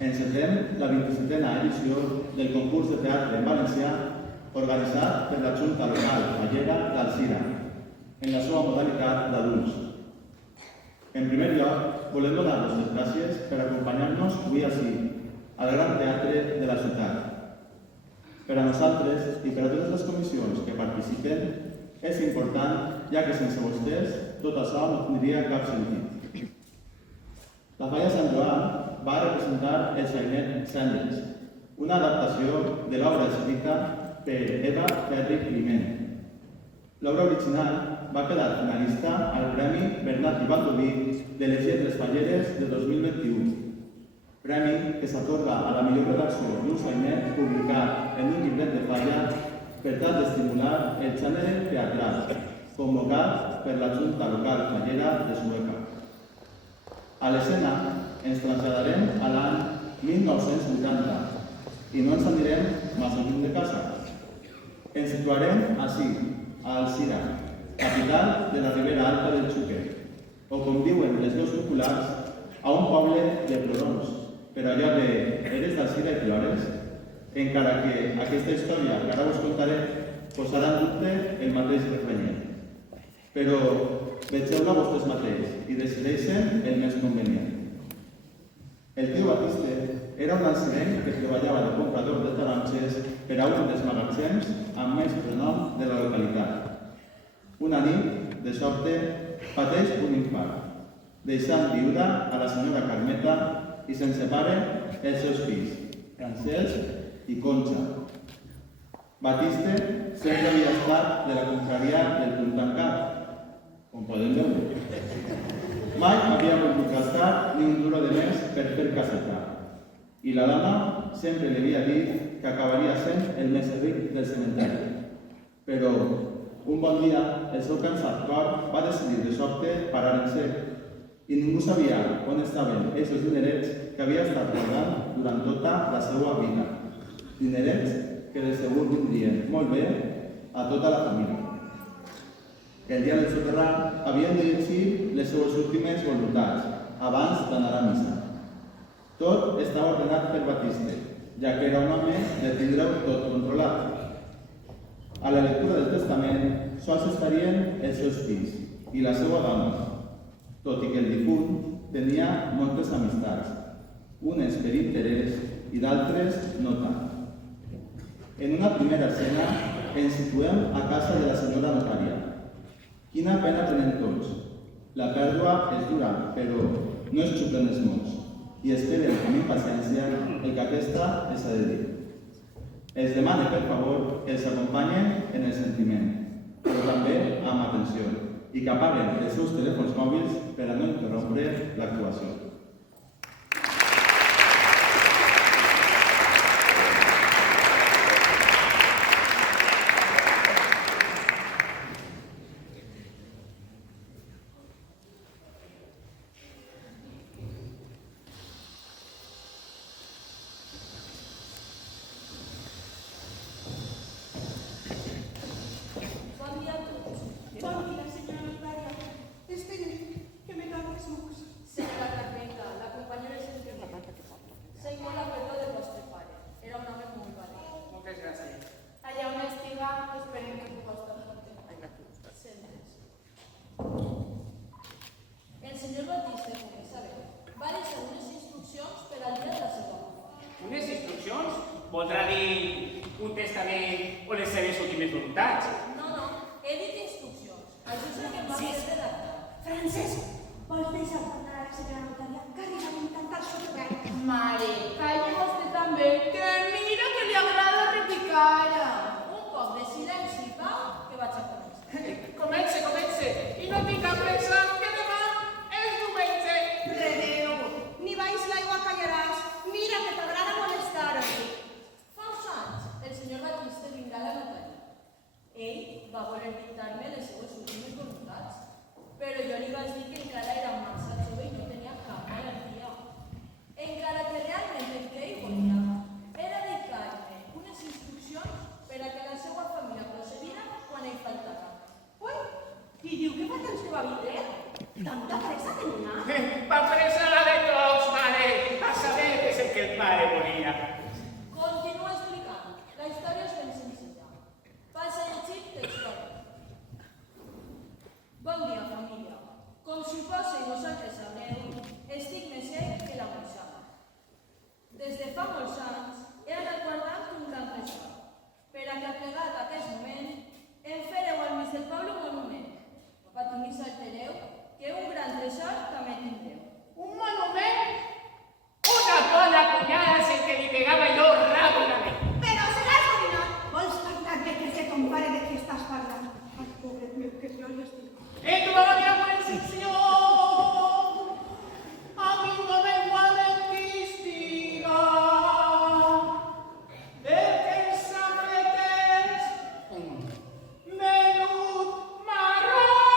Encetem la 27a edició del concurs de teatre en valencià organitzat per la Junta Local Fallera d'Alzira, en la seva modalitat d'adults. En primer lloc, volem donar-vos les gràcies per acompanyar-nos avui ací, al Gran Teatre de la ciutat. Per a nosaltres i per a totes les comissions que participen, és important, ja que sense vostès tot això no tindria cap sentit. La Falla Sant Joan va representar el sainet Cendres, una adaptació de l'obra escrita per Eva Ferri Climent. L'obra original va quedar finalista al Premi Bernat i Baldoví de les Lletres Falleres de 2021, premi que s'atorga a la millor redacció d'un sainet publicat en un llibret de falla per tal d'estimular el gènere teatral, convocat per la Junta Local Fallera de Sueca. A l'escena ens traslladarem a l'any 1980 i no ens anirem massa lluny de casa. Ens situarem ací, a Alzira, capital de la Ribera Alta del Xúquer, o com diuen les veus populars, a un poble de plorons, però allò de eres d'Alzira i plores, encara que aquesta història que ara us contaré posarà en dubte el mateix refrenyent. Però vegeu-la vostès mateix i decideixen el més convenient. El tio Batiste era un alzirenc que treballava de comprador de taronges per a un dels magatzems amb més renom de la localitat. Una nit, de sobte, pateix un infart, deixant viuda a la senyora Carmeta i sense pare els seus fills, Francesc i Concha. Batiste sempre havia estat de la confraria del punt tancat, com podem veure. Mai havia volgut gastar ni un duro de més per fer caseta. I la dama sempre li havia dit que acabaria sent el més ric del cementeri. Però, un bon dia, el seu cansat cor va decidir de sobte parar en sec i ningú sabia on estaven aquests dinerets que havia estat guardant durant tota la seva vida. Dinerets que de segur vindrien molt bé a tota la família. El dia del soterrar havien de llegir les seues últimes voluntats abans d'anar a missa. Tot estava ordenat per Batiste, ja que era un home de tindre-ho tot controlat. A la lectura del testament sols estarien els seus fills i la seva dona, tot i que el difunt tenia moltes amistats, unes per interès i d'altres no tant. En una primera escena ens situem a casa de la senyora notària. Quina pena tenen tots. La pèrdua és dura, però no es xuclen els mots i esperen amb impaciència el que aquesta els ha de dir. Els demane, per favor, que els acompanyen en el sentiment, però també amb atenció, i que apaguen els seus telèfons mòbils per a no interrompre l'actuació. Voldrà dir un testament o les seves últimes voluntats? No, he dit instruccions. Això és el que em va fer redactar. Francesc, vols deixar parlar a la senyora notària que arriba a intentar soterrar? Mare, calle vostè també, que mira que li agrada repicar. Un poc de silenci i pau que vaig a començar. Comence, i no tinc cap pressa, que demà és diumenge. Redeu, ni baix l'aigua callaràs, mira que t'agrada molestar-me. El senyor Batiste vindrà a la notària. Ell va voler dictar-me les seues últimes voluntats, però jo li vaig dir que encara era massa jove i no tenia cap malaltia. Encara que realment el que ell volia era dedicar-me unes instruccions per a que la seva família procedira quan ell faltava. Ui, i diu que fa temps que va vindre? Tanta pressa tenia? Va pressa la de tots, mare, a saber què és el que el vosaltres sabreu, estic més sec que la moixada. Des de fa molts anys he anat guardant un gran tresor, per a que plegat aquest moment em fareu al mig del poble un monument. No patinís altereu, que un gran tresor també tindreu. Un monument, una bona punyada en que li pegava jo ràpidament. Però seràs original. Vols parlar de que se compare de què estàs parlant? Ai, pobre meu, que glòria estic. Gloria buen Señor, a mi no me guarden castiga, el que sabe que es menut marrón.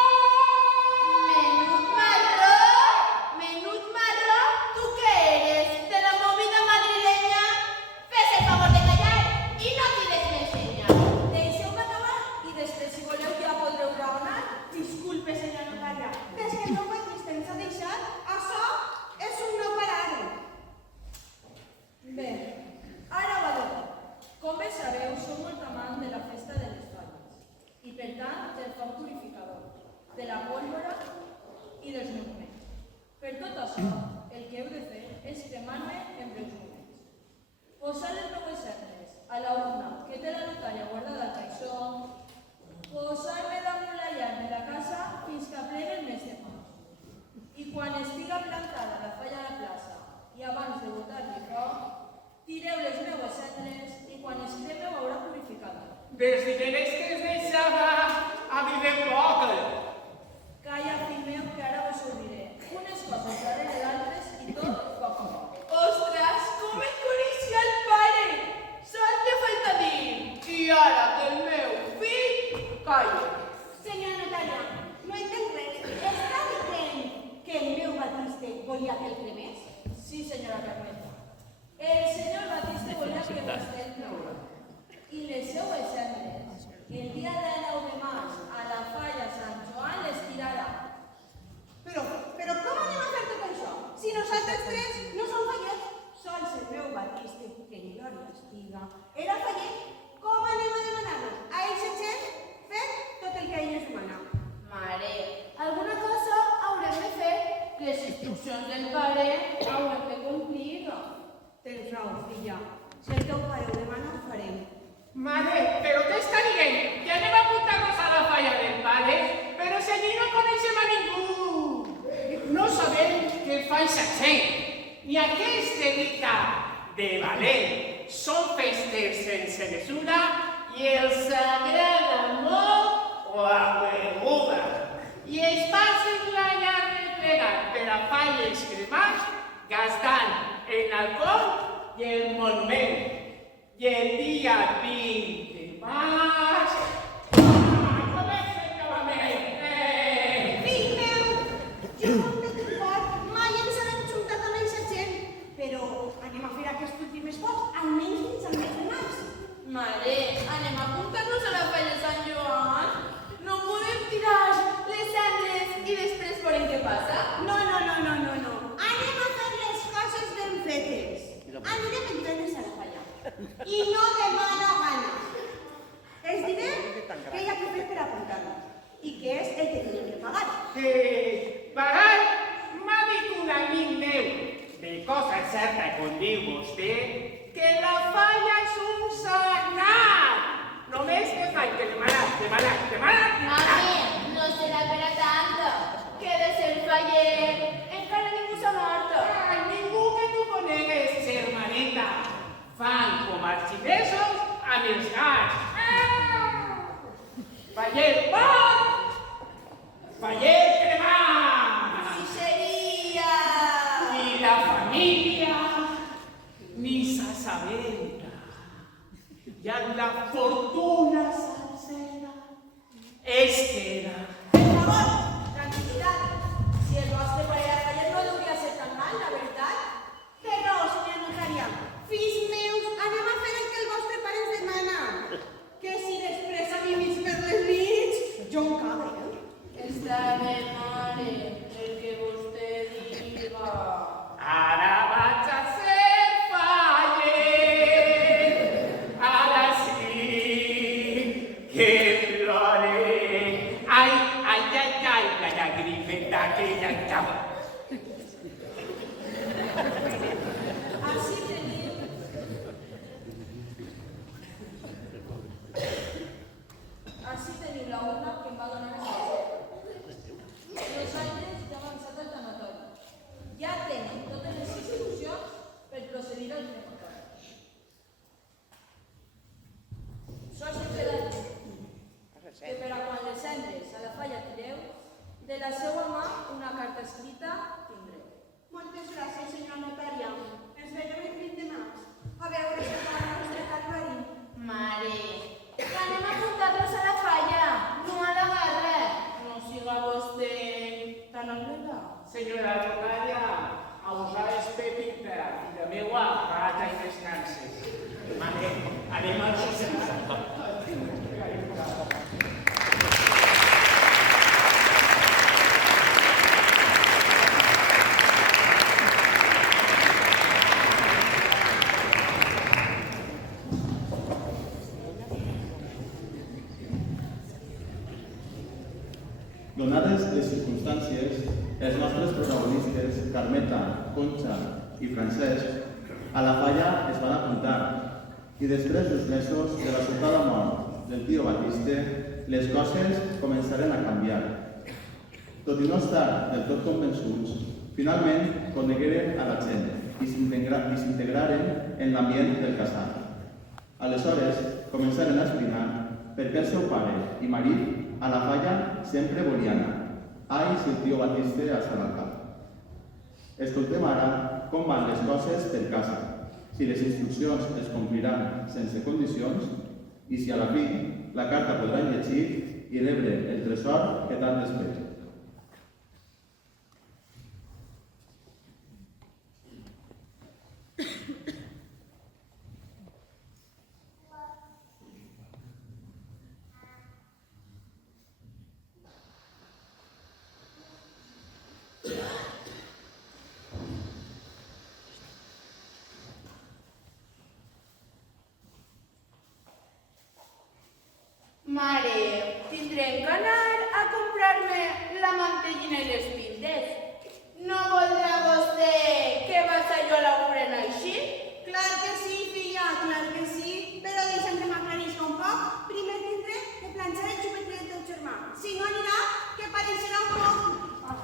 Menut marrón, ¿tú qué eres? ¿De la movida madrileña? Fes el favor de callar y no tires més senyal. Deixeu-me acabar i després, si voleu, ja podreu raonar. Disculpe, senyora notària. Des que el meu batista ens ha deixat, això és un no parar. Bé, ara va de tot. Com bé sabeu, som molt amant de la festa de les falles i, per tant, del foc purificador, de la pólvora i dels monuments. Per tot això, el que heu de fer és cremar-me en breus moments. Posar les meues cendres a la urna que té la notària guardada al caixó, posar-me damunt la llar de la casa fins que plegui el mes de març. I quan estiga plantada la falla a la plaça i abans de botar-li foc, tireu les meues cendres i quan es cremeu haurà purificat. Desde que l'estes deixava a mi ben poc. Calla, fill meu, que ara vos ho diré. Unes coses darrere d'altres i tot poc a poc. Ostras, com et coneixia el pare! Sol te falta dir. I ara que el meu fill calla. Senyora notària, no entenc res. Està dient que el meu batista volia que el cremés? Sí, senyora Carmeta. El senyor Batiste volia que vostè el cremés. I les seues cendres, el dia de 9 de març a la falla Sant Joan les tirarà. Però com anem a fer tot això? Si nosaltres tres no som fallets, sols el meu batista, que en glòria estiga, era fallet, com anem a demanar-los? A ells setxers fer tot el que ell ens demana. Mare, alguna cosa haurem de fer. Les instruccions del pare haurem de complir. Tens raó, filla. Si el teu pare ho demana, ho farem. Madre, però t'està dient que anem a apuntar-nos a la falla del pare, però si allí no coneixem a ningú. No sabem què fa aquesta gent, ni a què es dedica de valent. Són festes sense mesura i els agrada molt la beguda. I es passen la llar replegat per a falles cremats, gastant en alcohol i el monument. I el dia 20 de març... comença el acabament! Fill meu, jo com de tu fort mai ens hem juntat amb eixa gent, però anem a fer aquest últim esforç, almenys fins al mes de març. Mare, anem a apuntar-nos a la falla de Sant Joan? No podem tirar les cendres i després veurem què passa? No. Anem a fer les coses ben fetes. Anirem el divendres a la falla. I no de mala gana. Els diré què hi ha que fer per apuntar-nos i què és el que tenim que pagar. Pagar m'ha dit un amic meu, de cosa certa com diu vostè, que la falla és un sagnat. Només que faig que demanar. Mami, no serà per a tant. Que de ser faller encara ningú s'ha mort. Ai, ningú que tu conegues, germaneta. Fan com els xinesos amb els gats. Faller mort, faller cremat. Miseria! Ni la família ni s'assabenta. I amb la fortuna sencera es queda. Per favor, tranquil·litat. Si el vostre pare era fallet no hauria ser tan mal, la veritat. Té raó, senyora notària. Fills meus, anem a fer el que el vostre pare ens demana. Que si després a mi mig per les nits, jo em cago, Està bé, mare, el que vostè diga. Ara vaig a ser faller. Ara sí. senyora Rocalla, a usar Pepita i de meua rata i descanses. Anem al social. Donades les circumstàncies, els nostres protagonistes, Carmeta, Concha i Francesc, a la falla es van apuntar i després d'uns mesos de la sobtada mort del tio Batiste, les coses començaren a canviar. Tot i no estar del tot convençuts, finalment conegueren a la gent i s'integraren en l'ambient del casal. Aleshores, començaren a esbrinar per què el seu pare i marit a la falla sempre volien anar. Ai, si el tio Batiste alçarà el cap. Escoltem ara com van les coses per casa, si les instruccions es compliran sense condicions i si a la fi la carta podran llegir i rebre el tresor que tant espera. Mare, tindrem que anar a comprar-me la mantellina i les pintes. No voldrà vostè que vaig jo a l'ofrena així? Clar que sí, filla, clar que sí. Però deixa'm que m'aclarisca un poc. Primer tindré que planxar el xupetet del teu germà. Si no anirà, que pareixerà un poc.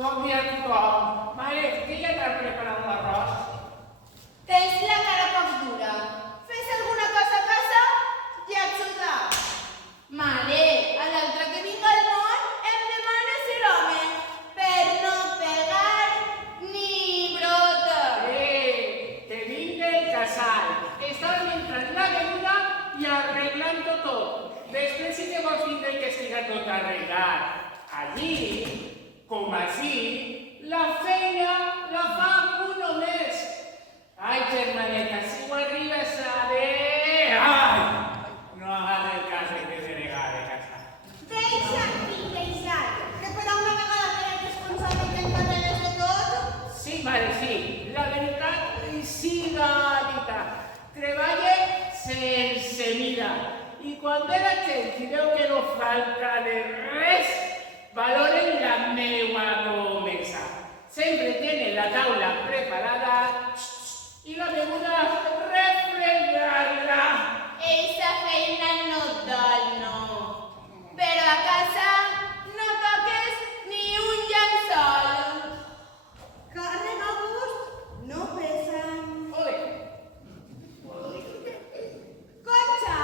Bon dia a tothom. Mare, que ja t'has preparat l'arròs? Tens la cara poc dura. Fes alguna cosa a casa i a ajudar. Mare, a l'altre que vinga al món em demana ser home per no pegar ni brota. Que vinga el casal. Estàvem entrant la beguda i arreglant-ho tot. Després sí que vols vindre que estiga tot arreglat. Allí, com així, la feina la fa un només. Ai, germaneta, si ho arribes a ver... Ai! No hagas el cas de que se nega de casa. Deixa't, fill, deixa't. Que per a una vegada que eres responsable i t'encarregues de tot. Sí, mare, sí. La veritat siga dita. Treballa sense mira. I quan ve la gent i veu que no falta de res, valoren la meua comença. Sempre tenen la taula preparada i la beguda refregar-la. Eixa feina no dol, no. Però a casa no toques ni un llençol. Carn a gust, no pesa. Ole! Concha,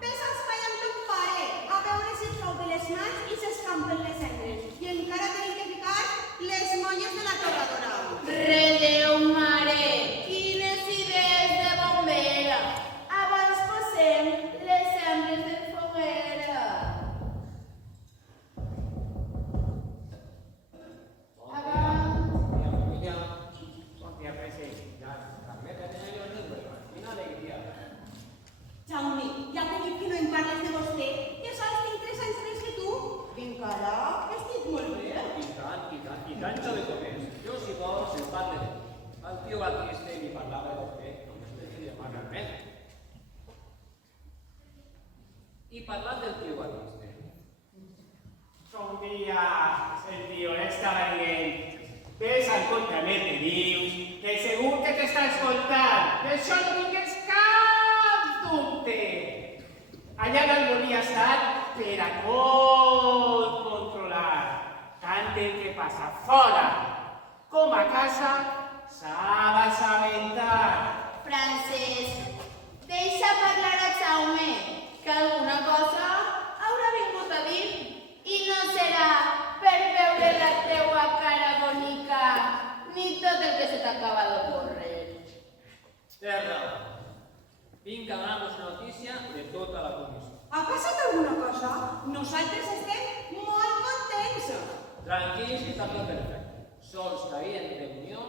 ves a espai amb ton pare a veure si et trau de les mans i s'escampen les cendres. I encara tenim que ficar les molles de la torradora. Redeu, mare, quines idees de bombera. Abans posem les cendres de foguera. Abans... Jaume, ja t'he dit que no em parles de vostè, que sols tinc 3 anys més que tu. I encara estic molt bé. I tant que de comés. Jo, si vols, em parle de tu. El tio Batiste li parlava de vostè, només li deia mà Carmeta. I parlant del tio Batiste. Un dia el tio estava dient ves al contrament de dius, que segur que t'està escoltant. D'això no tingues cap dubte. Allà dalt volia estar per a tot controlar. Tant el que passa fora com a casa s'ha d'assabentar. Francesc, deixa parlar a Jaume, que alguna cosa haurà vingut a dir i no serà per veure la teua cara bonica ni tot el que se t'acaba d'ocórrer. Tens raó. Vinc a donar-vos notícia de tota la comissió. Ha passat alguna cosa? Nosaltres estem molt contents. Tranquils, que està tot perfecte. sols caient en reunió,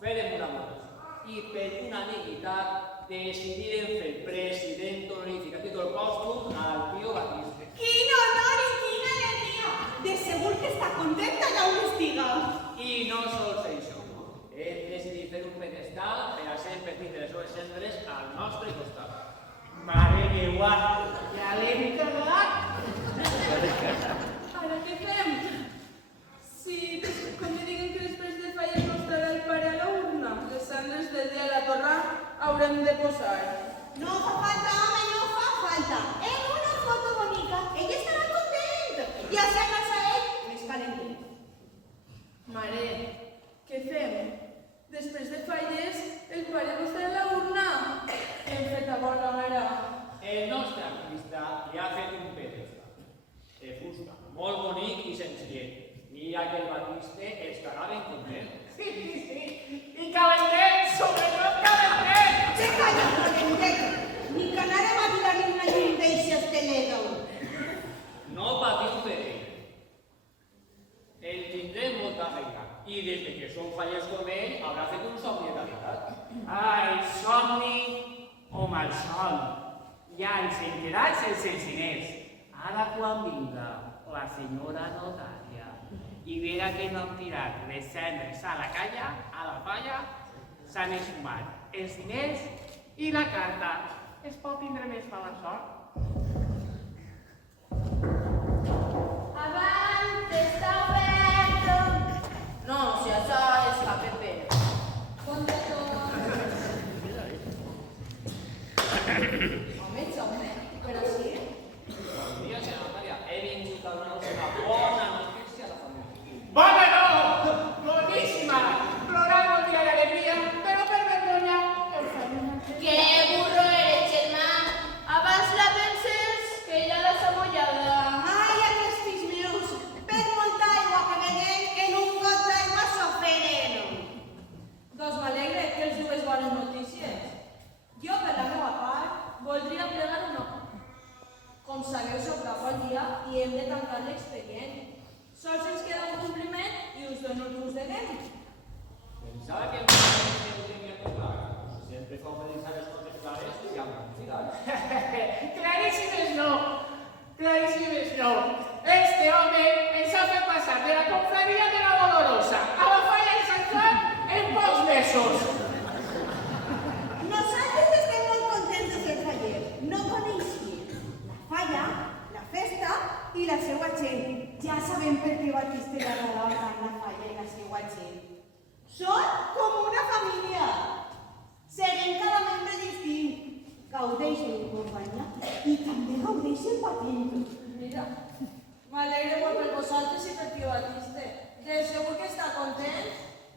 fèrem una votació i per unanimitat decidirem fer president honorífic a títol pòstum al tio Batiste. Quin honor i quina alegria! De segur que està contenta ja on estiga. I no sols això, hem decidit fer un pedestal per a ser petit de les seves cendres al nostre costat. Mare meua, ja l'hem cagat. Ara què fem? Si, com me diguen que després de fallar no estarà el pare a la urna, les cendres del dia a la torre haurem de posar. No fa falta, home, no fa falta. En una foto bonica, ell estarà content. I així a casa ell, més calentet. Mare, què fem? Després de falles, el pare no estarà a la urna. Hem fet a bona hora. El nostre artista li ha fet un pedestal de fusta, molt bonic i senzillet. Mira que el Batiste estarà ben content. Sí. I calentet, sobretot calentet. Se calla, calentet. Ni que anàrem a tirar-li una llum d'eixes telèdol. No patiu per ell. El tindrem molta feina i des de que som fallers com ell haurà fet un somni de realitat. Ai, somni o malson. Ja ens hem quedat sense els diners. Ara quan vinga la senyora notària i vera que no hem tirat les cendres a la falla, s'han exhumat els diners i la carta. Es pot tindre més mala sort? Avant, està obert! No, si això és la Pepe. Contra tot. Home, home, però sí. Bon dia, senyora Natàlia. He vingut a donar-vos una bona notícia a la família. Bona no! Boníssima! Plorant el dia d'alegria, però per vergonya el farem. Que burro eres, germà. Abans la penses que ja l'has amollada. Ai, aquests fills meus, per molta aigua que venen, en un got d'aigua s'ofenen. Doncs m'alegre que els dues bones notícies. Jo, per la meva part, voldria plegar una. Com sabeu, soc cap al dia i hem de tancar l'expedient. Sols ens queda un compliment i us dono el ús de nen. Pensava que ho tenia tot clar. Sempre com me deixar les coses clares i amb tranquil·litat. Claríssimes no! Claríssimes no! Este home ens ha fet passar de la confraria de la Dolorosa a la falla de Sant Joan en pocs mesos. Nosaltres estem molt contents de ser fallers. No coneixíem la falla, la festa i la seva gent. Ja sabem per què Batiste va agradar tant la falla i la seva gent. Són com una família. Serem cada membre distint. Gaudeixen en companyia i també gaudeixen patint. Mira, m'alegre molt per vosaltres i per tio Batiste. De segur que està content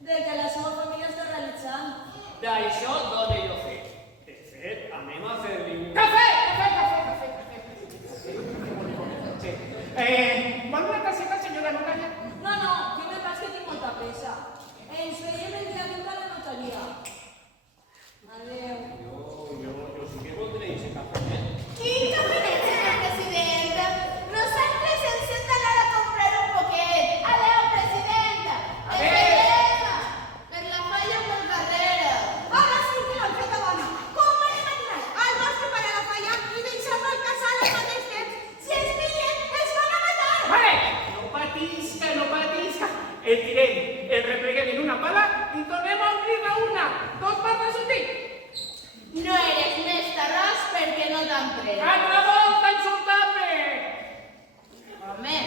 de que la seva família està realitzant. D'això dono jo fe. De fet, anem a fer-li un... Cafè! Vol una tasseta, senyora notària? No, jo me pas que tinc molta pressa. Ens veiem el dia 20 a la notaria. Adéu. Jo sí que voldré ese cafè. Quin cafelet, senyor president! Nosaltres ens hem d'anar a comprar un poquet. Adéu, presidenta! Esperem! Per la falla o per darrere. Ara sí que l'han fet bona. Com anem a tirar al nostre pare a la falla i deixar-lo al casal al mateix temps? Si ens pillen, ens van a matar! Vale, no patisca, no patisca. El tirem, el repleguem en una pala i tornem a obrir-la una, dos per resultir. No eres més terrós perquè no t'han pres. Altra volta insultar-me! Home,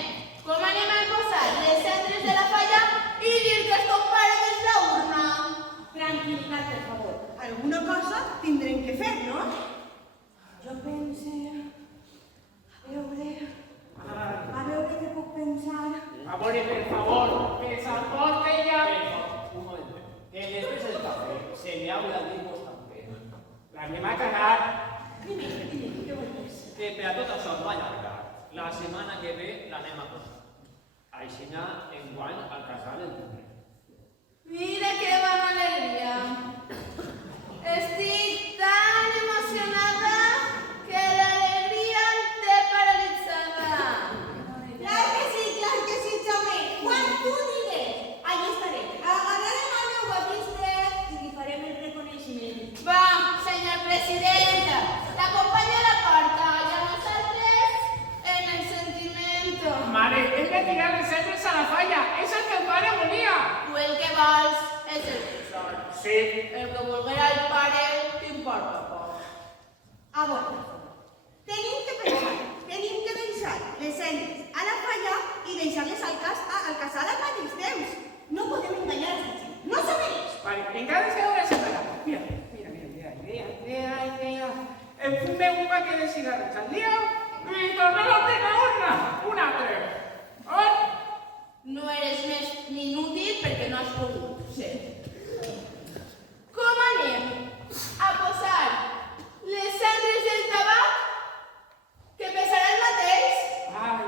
com anem a posar les cendres de la falla i dir que es compara des la urna? Tranquil·litat, per favor. Alguna cosa tindrem que fer, no? Jo pense... A veure què puc pensar. A veure, per favor, que s'emporte ja. Un moment. Que després del cafè se li haurà dit vos també. L'anem a cagar. Dime, què vols? Que per a tot això no allargar. La setmana que ve l'anem a posar. Aixina enguany al casal el tindrem. Mira que bona alegria. Estic tan emocionada que l'alegria em té paralitzada. Clar que sí, Jaume. Quan tu digues, allà estaré. Sí. El que volguera el pare t'importa poc. A veure, tenim que pensar, tenim que deixar les cendres a la falla i deixar-les al casal al mateix temps. No podem enganyar a la gent, no s'ho mereix. Vale, encara es queda una setmana. Mira, mira, mira, mira, mira, mira, mira. Em fumé un paquet de cigarrets al dia i tornem a pegar un altre. No eres més ni inútil perquè no has pogut ser. Com anem a posar les cendres del tabac que pesarà el mateix? Ai,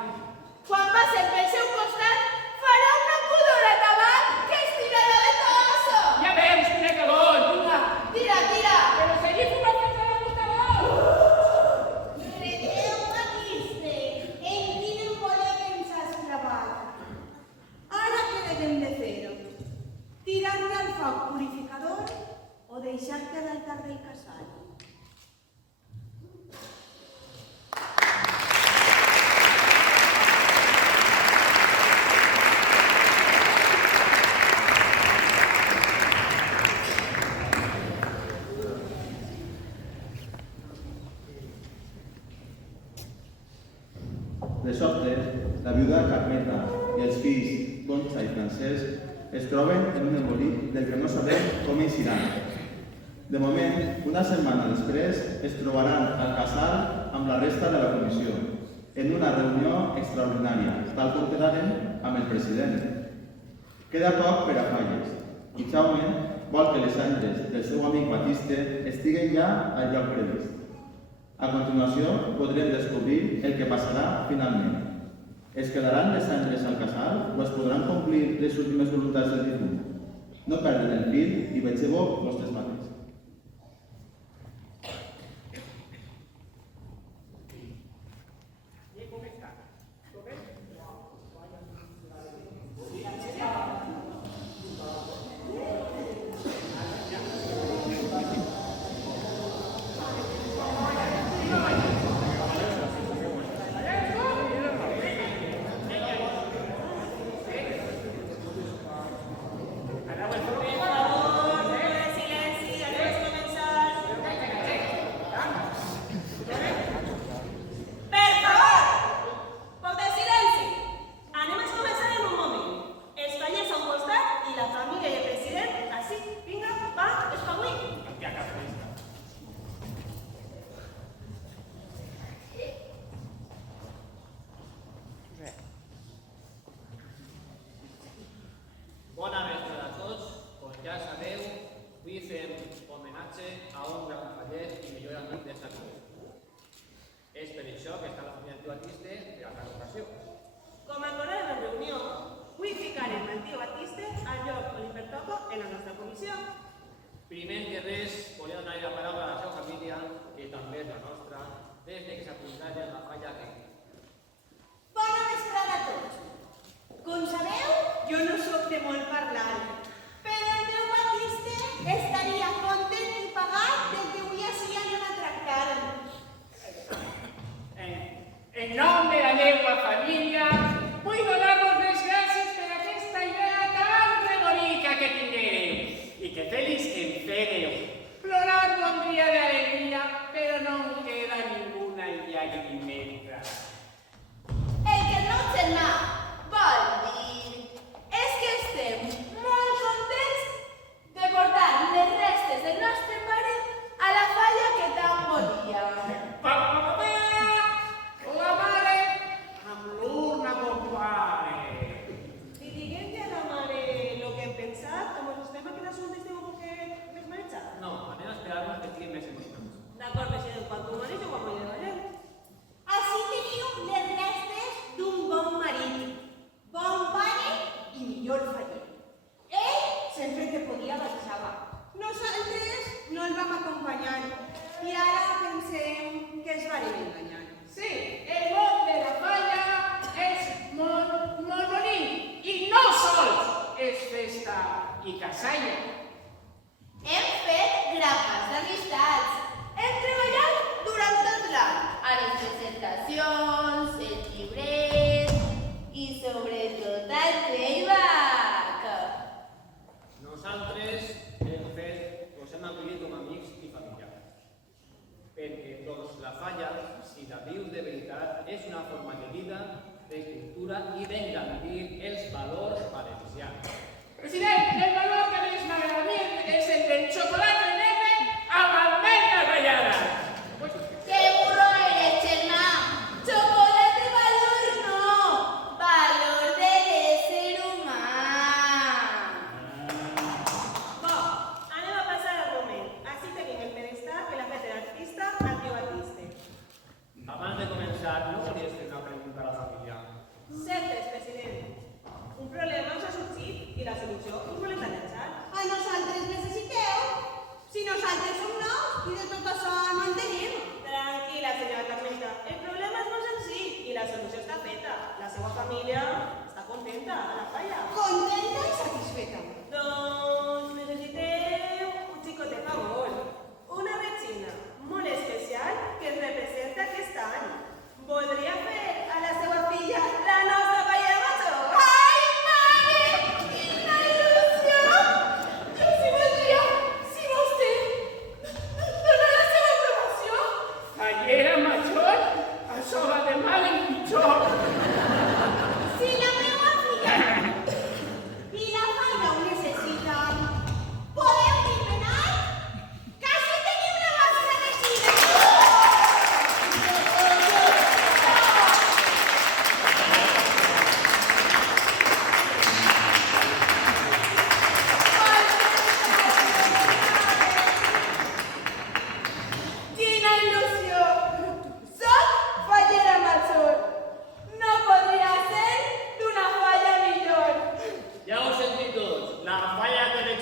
Quan passem pel seu costat farà una pudor a tabac que es tirarà de tosso. ja veus, quina calor. Vinga, tira, tira. Però seguir fumant fins a la puta mort. Recreu Batiste, en quin embolec ens has clavat? Ara què devem de fer-ho? Tirar-te al foc purificador o deixar-te a l'altar del casal? De sobte, la viuda Carmeta i els fills Concha i Francesc es troben en un embolic del que no sabem com eixiran. De moment, una setmana després, es trobaran al casal amb la resta de la comissió, en una reunió extraordinària, tal com quedaren amb el president. Queda poc per a falles, i Jaume vol que les cendres del seu amic Batiste estiguen ja al lloc previst. A continuació, podrem descobrir el que passarà finalment. Es quedaran les cendres al casal o es podran complir les últimes voluntats del difunt? No perden el fil i vegeu vostres papers. Bona vesprada a tots. Com ja sabeu, avui fem homenatge a un gran faller i millor amic d'esta comunitat. És per això que està la família Antio Batiste per a cada ocasió. Com a acord de la reunió, vull ficarem l'Antio Batiste al lloc on li pertoca en la nostra comissió. Primer que res, volia donar la paraula a la seva família, que també és la nostra, des de que s'apuntalla en la falla que Bona vesprada a tots. Com sabeu, jo no sóc de molt parlar, però el meu Batiste estaria content i pagat del que avui així anem a tractar. En nom de la meva família, vull donar-vos les gràcies per aquesta idea tan bonica que tingueu i que feliç que em fèieu. Plorar voldria d'alegria, però no em queda ninguna llagrimeta. El que el meu germà vol dir és que estem molt contents de portar les restes del nostre pare a la falla que tant volia. La mare amb l'urna, mon pare. I diguem-li a la mare el que hem pensat, com us estem aquí l'assumpte esteu un poquet més manejat. no, anem a esperar-nos que estiguin més emocionats. D'acord, president, quan tu manejo, quan m'ho llevarem. Així teniu les restes d'un bon marit, bon pare i millor faller. Ell sempre que podia baixava. Nosaltres no el vam acompanyar i ara pensem que es van enganyar. Sí, el món de la falla és molt bonic i no sols és festa i casalla. Hem fet grapes d'amistats. Hem treballat durant tot l'any a les presentacions, el llibret i sobretot al playback. Nosaltres hem fet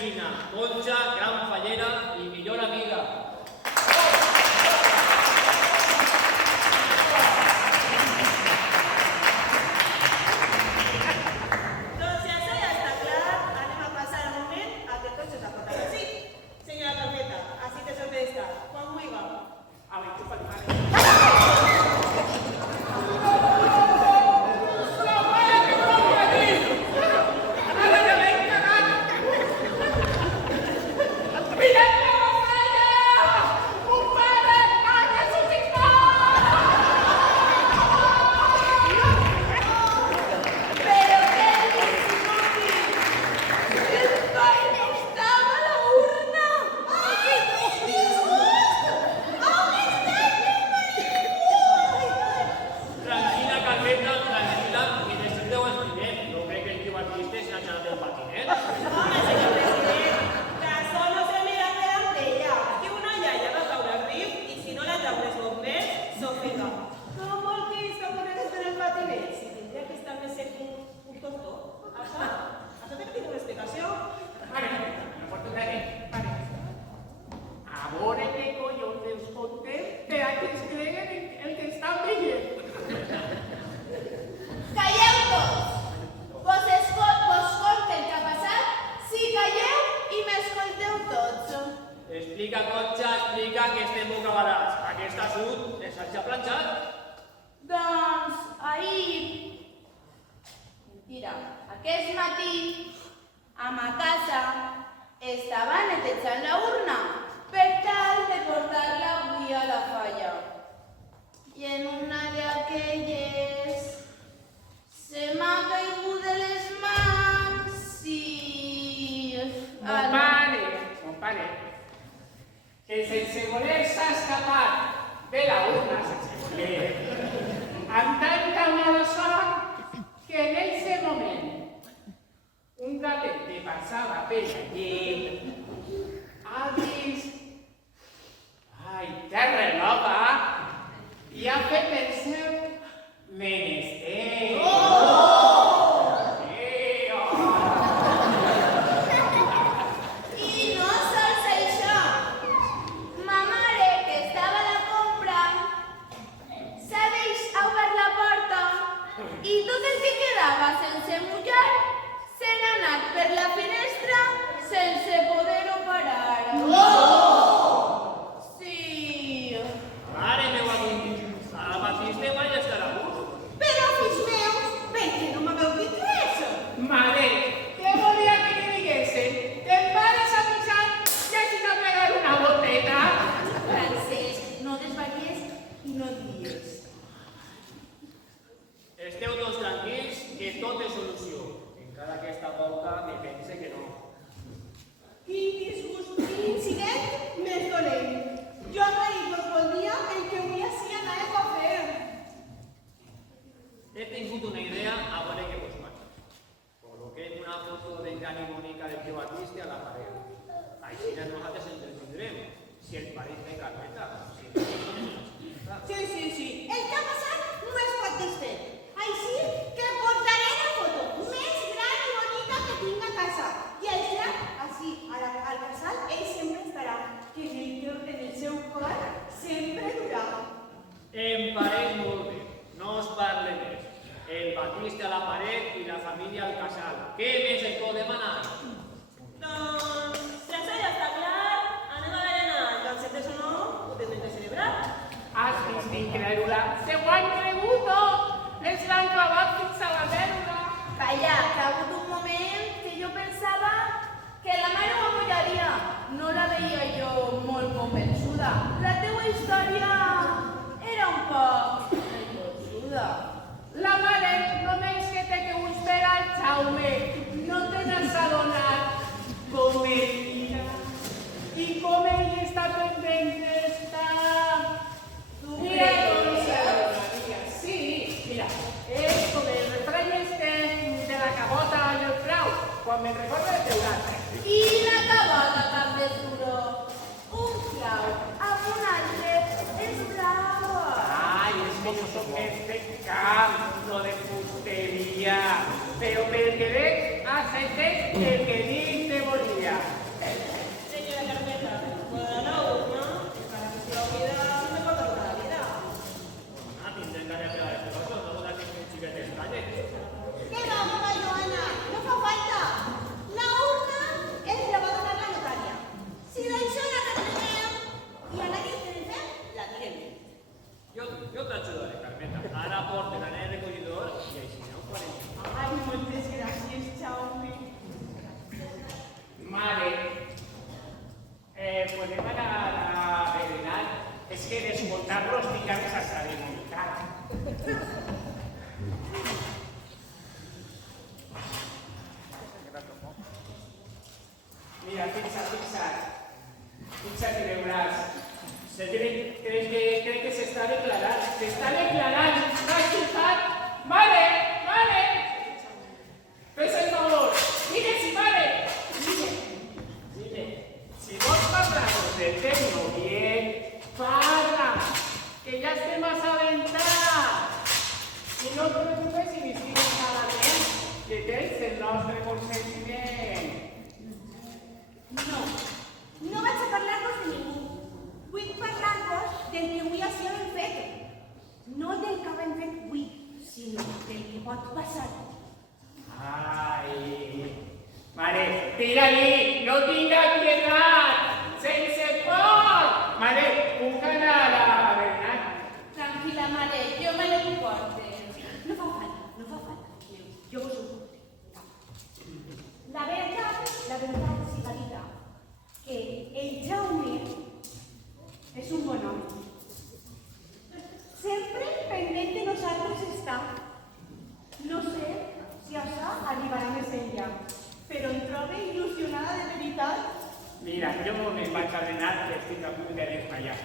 vecina, Concha, gran fallera i millor amiga. Doncs si això ja està clar, anem a passar el moment a que tots ens acotem. Sí, senyora Carmeta, així te sol estar. Quan vulga. A ver, ¿qué pasa? Pero qué disfrute. El baile estaba a la urna. ¡Ay, qué disgusto! ¡Aún está Tranquila, Carmeta, tranquila, i necessiteu primer. No crec que el tio Batiste s'ha anat del patinet. Home, senyor president, que això no se mira davant d'ella. Que una iaia va caure al riu i si no la trauen els bombers, s'ofega. Com vol que es caponetes en el patinet? Si tindria que estar més sec un tortó. Això té que tenir una explicació. Pare, no pot tocar, pare. A veure què collons els contem per a que es creguen el que estan veient. Calleu tots! Vos conte el que ha passat? Sí, calleu i m'escolteu tots. Explica, Concha, explica que estem bocabarats. Aquest assunt es ha planxat. Doncs ahir... Mentira, aquest matí, a ma casa, estava netejant la urna per tal de portar-la avui a la falla. I en una d'aquelles se m'ha caigut de les mans i... Mon pare, que sense voler s'ha escapat de la urna sense voler, amb tanta mala sort que en ese moment un gatet que passava per allí ha vist... Ai, terra nova! I ha fet el seu menester. I no sols això. Ma mare, que estava a la compra, s'ha obert la porta i tot el que quedava sense mullar se n'ha anat per la finestra sense poder-ho parar. Sí. Mare meva, a la Batiste mai estarà a gust. Però, fills meus, per què no m'haveu dit res? Mare, què volia que li diguessin? Te'n pares avisant que si no pegar una boteta? Francesc, no desvaries i no digues. Esteu tots tranquils, que tot és solució. Encara que esta volta me pense que no. Quin disgust, quin incident més dolent. Jo ahir vos volia el que avui sí anàveu a fer. He tingut una idea a veure què vos passa. Col·loquem una foto d'Engani i Mónica del tio Batiste a la paret. Així nosaltres ens entendrem. Si el pareix de Carmeta, si no, Sí. El que ha passat no es pot desfer. Així que portaré la foto més gran i bonita que tinc a casa. I allà, així, al casal, ell sempre estarà. Que en el seu cor sempre durà. em pareix molt bé. No us parle més. El Batiste a la paret i la família al casal. Què més et pot demanar? Doncs, si això ja està clar, anem a berenar. Que el set o no, ho tindrem que celebrar. Has vist incrèdula? Se ho han cregut, no? Els l'han clavat fins a la veu. ròstica més ceremonial. Mira, fixa't i veuràs. Crec que s'està declarant. No has xupat? Mare! Fes el favor. Dime si mare. Dime. Si vols parlar-nos del teu noviet, parla, que ja estem assabentats. I no et preocupes si ni sigues malament, que tens el nostre consentiment. No vaig a parlar-vos de ningú. Vull parlar-vos del que avui hauria ben fet. No del que ben fet avui, sinó del que pot passar. Ai, mare, tira-li, no tinga pietat, sense por. Mare, puc anar a la Bernat? Tranquil·la, mare, jo me l'emporte. No fa falta, jo vos ho porto. La veritat siga dita, que el Jaume és un bon home. Sempre pendent de nosaltres està. No sé si això arribarà més enllà, però em trobo il·lusionada de veritat. Mira, jo me'n vaig a Bernat, que estic a punt de desmaiar.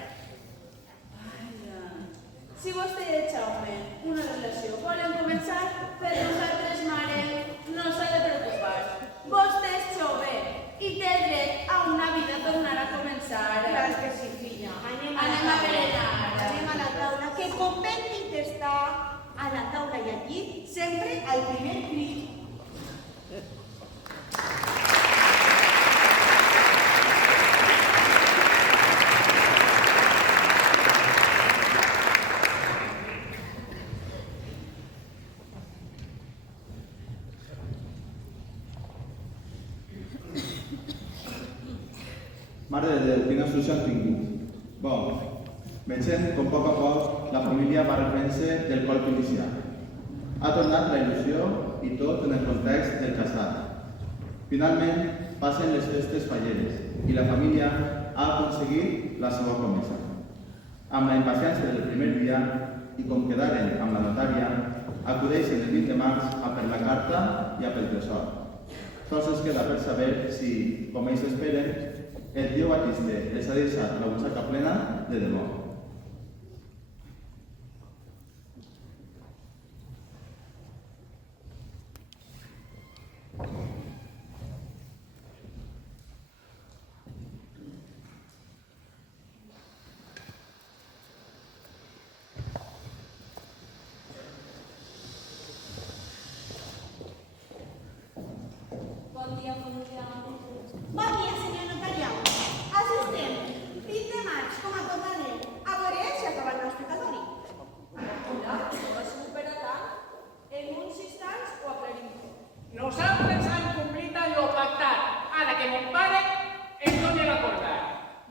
Si vostè i el Jaume una relació volen començar, per nosaltres, mare, no s'ha de preocupar. Vostè és jove i té dret a una vida a tornar a començar. Clar que sí, filla. Anem a berenar. Anem a la taula, que com ben dit està a la taula i al llit, sempre al primer crit. Mare de Déu, quina suça han tingut. Bon, veiem com a poc la família va refer-se del colp inicial. Ha tornat la il·lusió i tot en el context del casat. Finalment, passen les festes falleres i la família ha aconseguit la seva promesa. Amb la impaciència del primer dia i com quedaren amb la notària, acudeixen el 20 de març a per la carta i a pel tresor. Sols es queda per saber si, com ells esperen, el Déu Batiste les ha deixat la butxaca plena de debò. Bon dia, família. Bon dia, senyor notarial. Així estem, 20 de maig, com a tot aneu. A veure si acaba el nostre pecatori. Hola, no va ser per a tant? En uns instants ho aclarim tot. Nosaltres hem complit allò pactat, ara que mon pare ens doni l'acordat.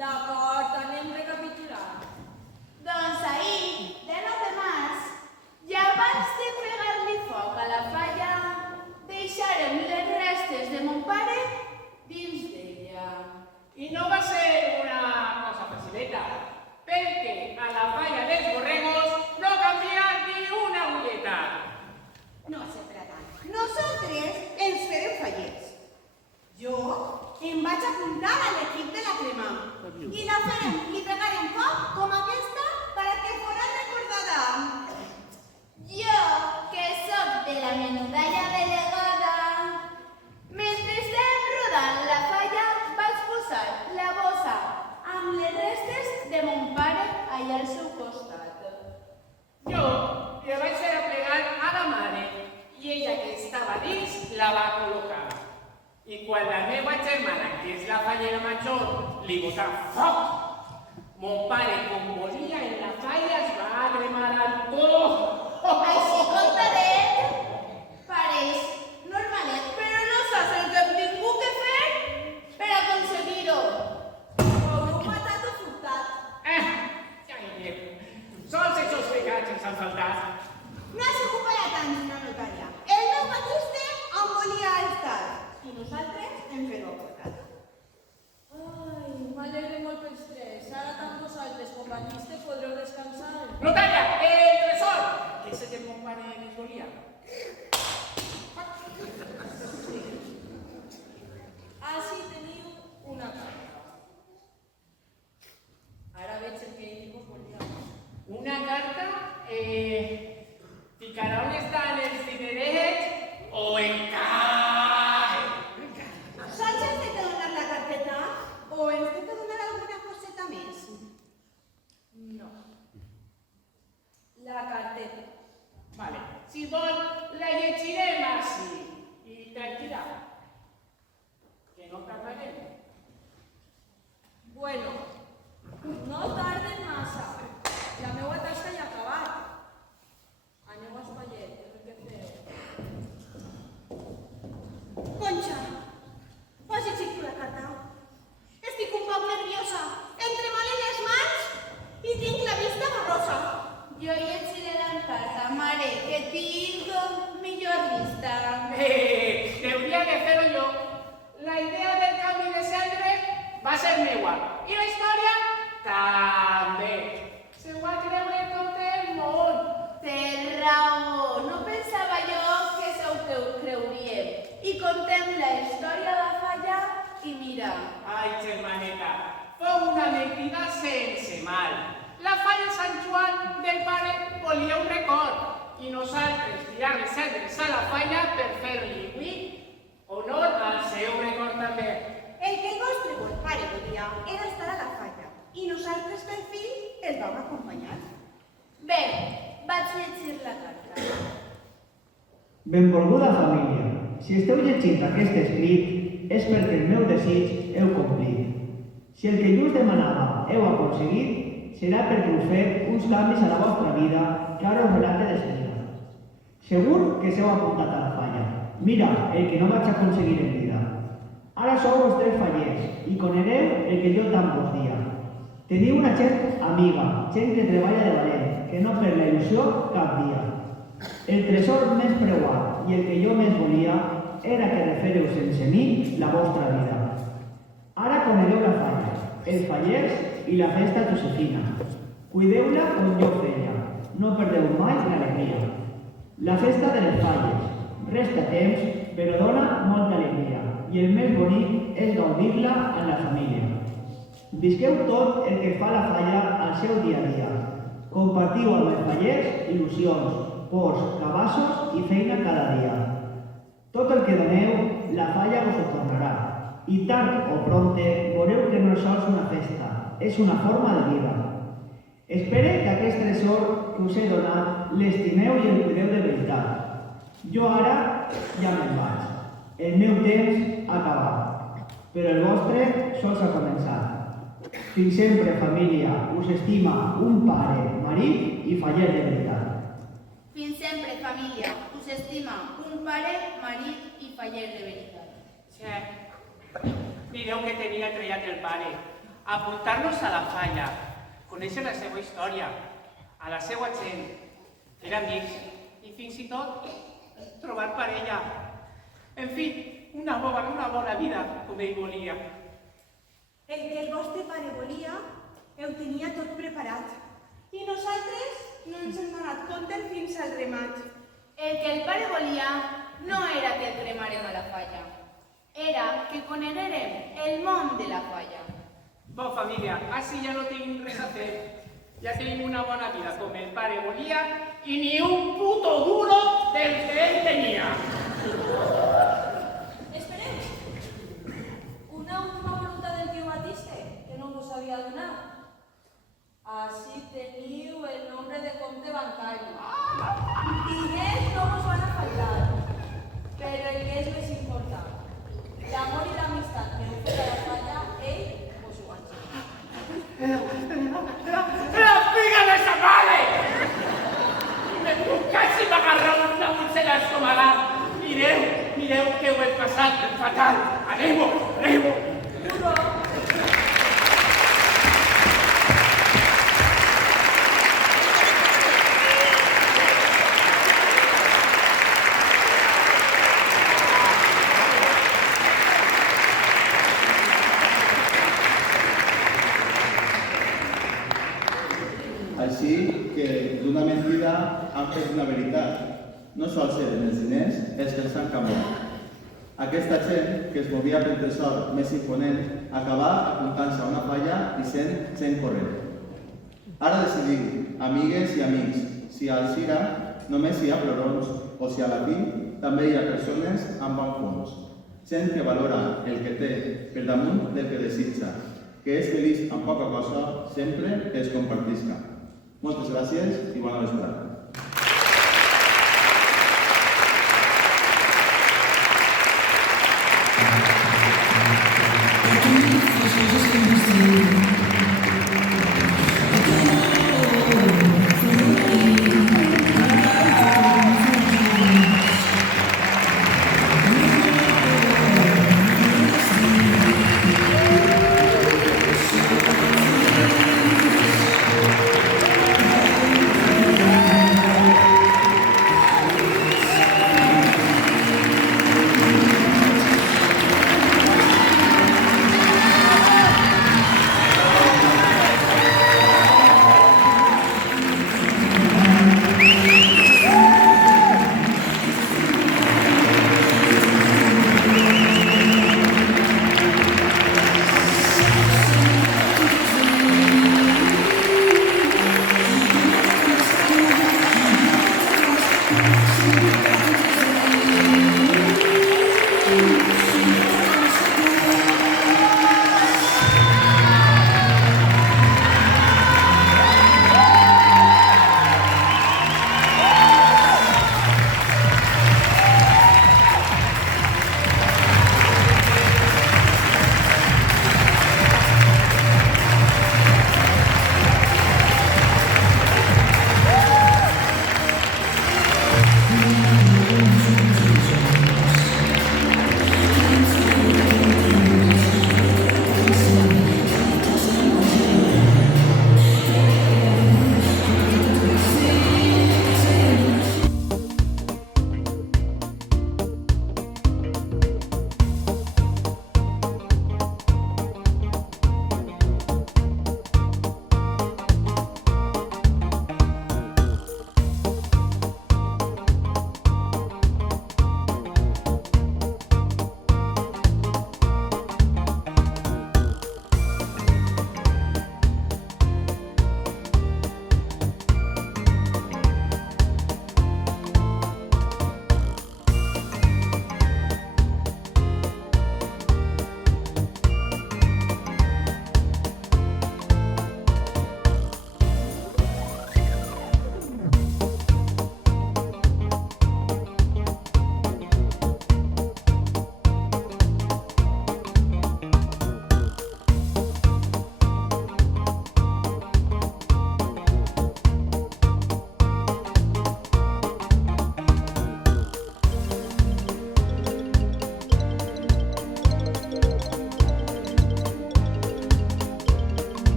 D'acord, anem recapitulant. Doncs ahir, de 9 de març, ja abans de pegar-li foc a la falla, deixarem les restes de mon pare dins d'ella. I no va ser una cosa facileta, perquè a la falla dels borregos no canvia ni una agulleta. No va ser per a tant. Nosaltres ens farem fallers. Jo em vaig apuntar a l'equip de la crema i la farem i pegarem foc com aquesta perquè fora recordada. Jo, que sóc de la menudalla delegada, mentre estàvem rodant la falla, vaig posar la bossa amb les restes de mon pare allà al seu costat. Jo li vaig fer plegar a la mare i ella, que estava dins, la va col·locar. I quan la meva germana, que és la fallera major, li botà foc, mon pare, com volia en la falla, es va cremar al tot. Així contaré, pareix normalet, però no saps el que hem tingut que fer per aconseguir-ho. Ho heu matat o furtat? Ja hi anem. Sols aquests pecats ens han faltat. No s'ocuparà tant d'una notària. El meu Batiste on volia estar i nosaltres hem fet-ho aportat. Ai, m'alegre molt pels tres. Ara tant vosaltres com Batiste podreu descansar va ser meua. I la història també. Se ho va creure tot el món. Tens raó, no pensava jo que se ho creuríem. I contem la història de la falla i mira. Ai, germaneta, fou una mentida sense mal. La falla de Sant Joan del pare volia un record i nosaltres tirar les cendres a la falla per fer-li avui honor al seu record també. El que el vostre bon pare volia era estar a la falla i nosaltres per fi el vam acompanyar. Bé, vaig llegir la carta. Benvolguda família, si esteu llegint aquest escrit és perquè el meu desig heu complit. Si el que jo us demanava heu aconseguit, serà perquè heu fet uns canvis a la vostra vida que ara us relate de seguida. Segur que s'heu apuntat a la falla. Mira, el que no vaig aconseguir en vida. Ara sou els 3 fallers i conegueu el que jo tant vos dia. Teniu una gent amiga, gent que treballa de valent, que no perd la il·lusió cap dia. El tresor més preuat i el que jo més volia era que refereu sense mi la vostra vida. Ara conegueu la falla, els fallers i la festa josefina. Cuideu-la com jo feia, no perdeu mai l'alegria. La festa de les falles, resta temps, però dona molta alegria i el més bonic és gaudir-la amb la família. Visqueu tot el que fa la falla al seu dia a dia. Compartiu amb els fallers il·lusions, pors, cabassos i feina cada dia. Tot el que doneu, la falla us ho tornarà. I tard o prompte veureu que no és sols una festa, és una forma de vida. Espero que aquest tresor que us he donat l'estimeu i el cuideu de veritat. Jo ara ja me'n vaig. El meu temps ha acabat, però el vostre sols ha començat. Fins sempre, família, us estima un pare, marit i faller de veritat. Fins sempre, família, us estima un pare, marit i faller de veritat. Che, mireu que tenia trellat el pare. Apuntar-nos a la falla, conèixer la seva història, a la seva gent, fer amics i fins i tot trobar parella. En fi, una bona vida com ell volia. El que el vostre pare volia, ho tenia tot preparat. I nosaltres no ens hem donat compte fins al remat. El que el pare volia no era que el cremarem a la falla, era que coneguérem el món de la falla. Bon, família, així ja no tinc res a fer. Ja tenim una bona vida com el pare volia i ni un puto duro del que ell tenia. Espereu! Una última voluntat del tio Batiste, que no us havia donat. Així teniu el nombre de compte bancari. Diners no us van a faltar, però el que és més important, l'amor i l'amistat que heu fet a la falla, ell us ho va ensenyar. ¡La figa de esa madre! Casi m'agarrava una bolsera estomagada. Mireu que ho he passat fatal. Aneu-ho! Així que d'una mentida han fet una veritat. No sols eren els diners els que els han canviat. Aquesta gent que es movia pel tresor més imponent acabà apuntant-se a una falla i sent gent corrent. Ara decidiu, amigues i amics, si a Alzira només hi ha plorons o si a la fi també hi ha persones amb bon fons. Gent que valora el que té per damunt del que desitja, que és feliç amb poca cosa sempre que es compartisca. Moltes gràcies i bona vesprada. Aquí, les coses que hem vist